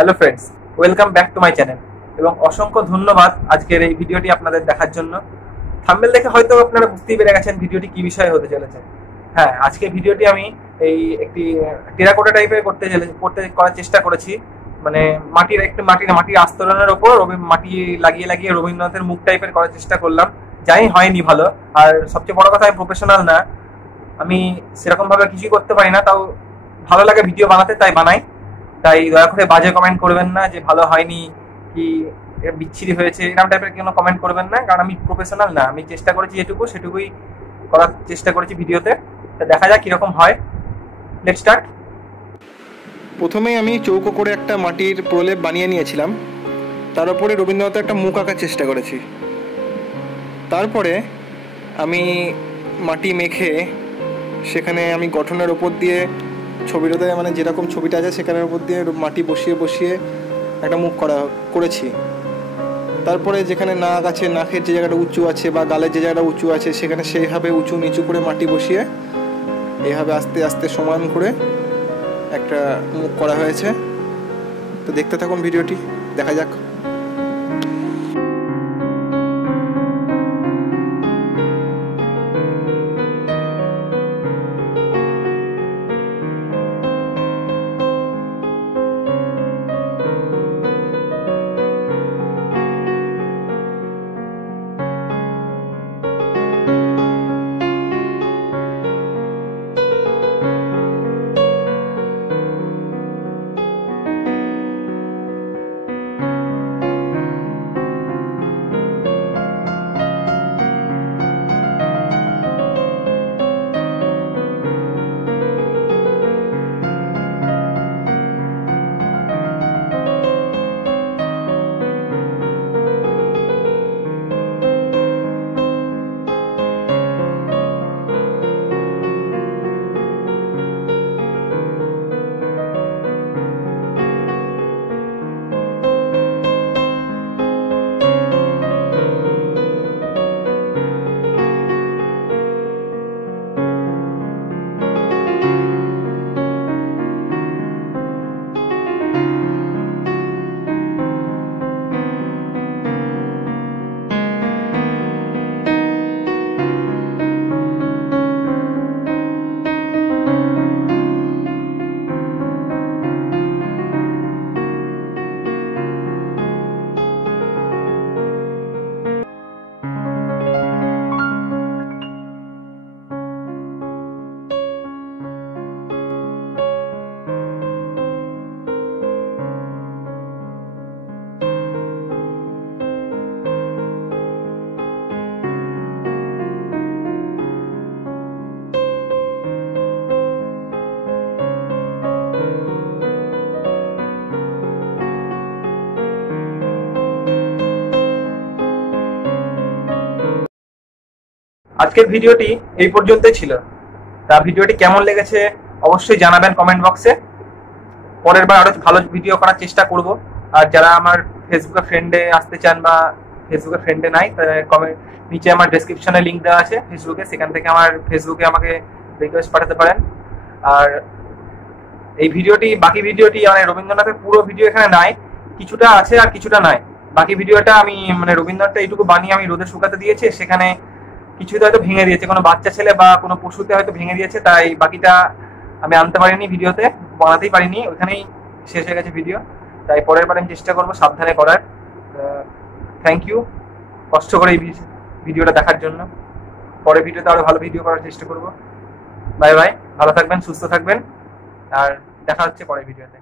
Hello friends, welcome back to my channel এবং অসংখ্য ধন্যবাদ আজকের এই ভিডিওটি আপনাদের দেখার জন্য। থাম্বনেল দেখে হয়তো আপনারা বুঝতেই পেরে গেছেন ভিডিওটি কি বিষয়ে হতে চলেছে। হ্যাঁ, আজকে ভিডিওটি আমি একটি টেরাকোটা টাইপের করার চেষ্টা করেছি। মানে মাটির আস্তরণের ওপর মাটি লাগিয়ে রবীন্দ্রনাথের মুখ টাইপের করার চেষ্টা করলাম। যাই হয়নি ভালো। আর সবচেয়ে বড় কথা, আমি প্রফেশনাল না, আমি সেরকম ভাবে কিছুই করতে পারি না, তাও ভালো লাগে ভিডিও বানাতে, তাই বানাই। তাই দয়া করে বাজে কমেন্ট করবেন না যে ভালো হয়নি কি বিচ্ছিরি হয়েছে, এরকম টাইপের কোনো কমেন্ট করবেন না, কারণ আমি প্রফেশনাল না। আমি চেষ্টা করেছি সেটুকুই করার চেষ্টা করেছি ভিডিওতে। তা দেখা যাক কিরকম হয়। Let's start. প্রথমেই আমি চৌকো করে একটা মাটির প্রলেপ বানিয়ে নিয়েছিলাম, তার উপরে রবীন্দ্রনাথের একটা মুখ আঁকার চেষ্টা করেছি। তারপরে আমি মাটি মেখে সেখানে আমি গঠনের ওপর দিয়ে ছবিটাতে মানে যেরকম ছবিটা আছে সেখানের উপর দিয়ে মাটি বসিয়ে একটা মুখ করেছি। তারপরে যেখানে নাক আছে, নাকের যে জায়গাটা উঁচু আছে বা গালের যে জায়গাটা উঁচু আছে সেখানে সেইভাবে উঁচু নিচু করে মাটি বসিয়ে এইভাবে আস্তে আস্তে সমান করে একটা মুখ করা হয়েছে। তো দেখতে থাকুন ভিডিওটি, দেখা যাক। আজকের ভিডিওটি এই পর্যন্তই ছিল। তা ভিডিওটি কেমন লেগেছে অবশ্যই জানাবেন কমেন্ট বক্সে। পরের বার আরো ভালো ভিডিও করার চেষ্টা করব। আর যারা আমার ফেসবুকে ফ্রেন্ডে আসতে চান বা ফেসবুকে ফ্রেন্ডে নাই, কমেন্ট নিচে আমার ডেসক্রিপশনে লিংক দেওয়া আছে ফেসবুকে, সেখান থেকে আমার ফেসবুকে আমাকে রিকোয়েস্ট পাঠাতে পারেন। আর বাকি ভিডিওটি মানে রবীন্দ্রনাথের পুরো ভিডিও এখানে নাই, কিছুটা আছে আর কিছুটা নাই। বাকি ভিডিওটা আমি মানে রবীন্দ্রনাথটা এইটুকু বানিয়ে আমি রোদে শুকাতে দিয়েছি, সেখানে কিছুতে হয়তো ভেঙে দিয়েছে, কোনো বাচ্চা ছেলে বা কোনো পশুতে হয়তো ভেঙে দিয়েছে, তাই বাকিটা আমি আনতে পারিনি, ভিডিওতে বানাতেই পারিনি, ওইখানেই শেষ হয়ে গেছে ভিডিও। তাই পরের বার আমি চেষ্টা করবো সাবধানে করার। থ্যাংক ইউ কষ্ট করে এই ভিডিওটা দেখার জন্য। পরের ভিডিওতে আরো ভালো ভিডিও করার চেষ্টা করব। বাই বাই, ভালো থাকবেন, সুস্থ থাকবেন, আর দেখা হচ্ছে পরের ভিডিওতে।